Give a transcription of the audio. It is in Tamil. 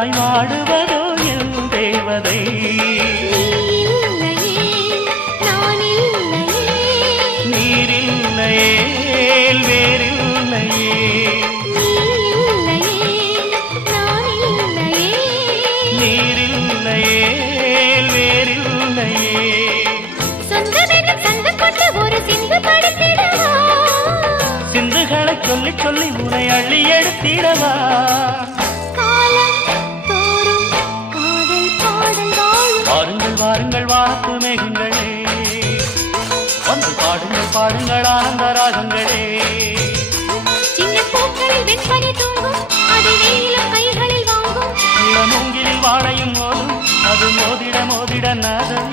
எனக்காய் வாடுவதோ என் தேவதை. நீரில்லையே வேறில்லையே, நீரில்லையே வேறில்லையே. சிந்துகளை சொல்லி சொல்லி உனை அள்ளி எடுத்திடவா. வாருங்கள் வாருங்கள் வாத்து மேகங்களே, வந்து பாடுங்கள் பாடுங்கள் ஆனந்த ராகங்களே. சின்ன பூக்களில் வெண்பனி தூங்கும், அது வெயிலும் கைகளில் வாங்கும். மூங்கிலில் வாழையும் மோதும், அது மோதிட மோதிட நாதம்.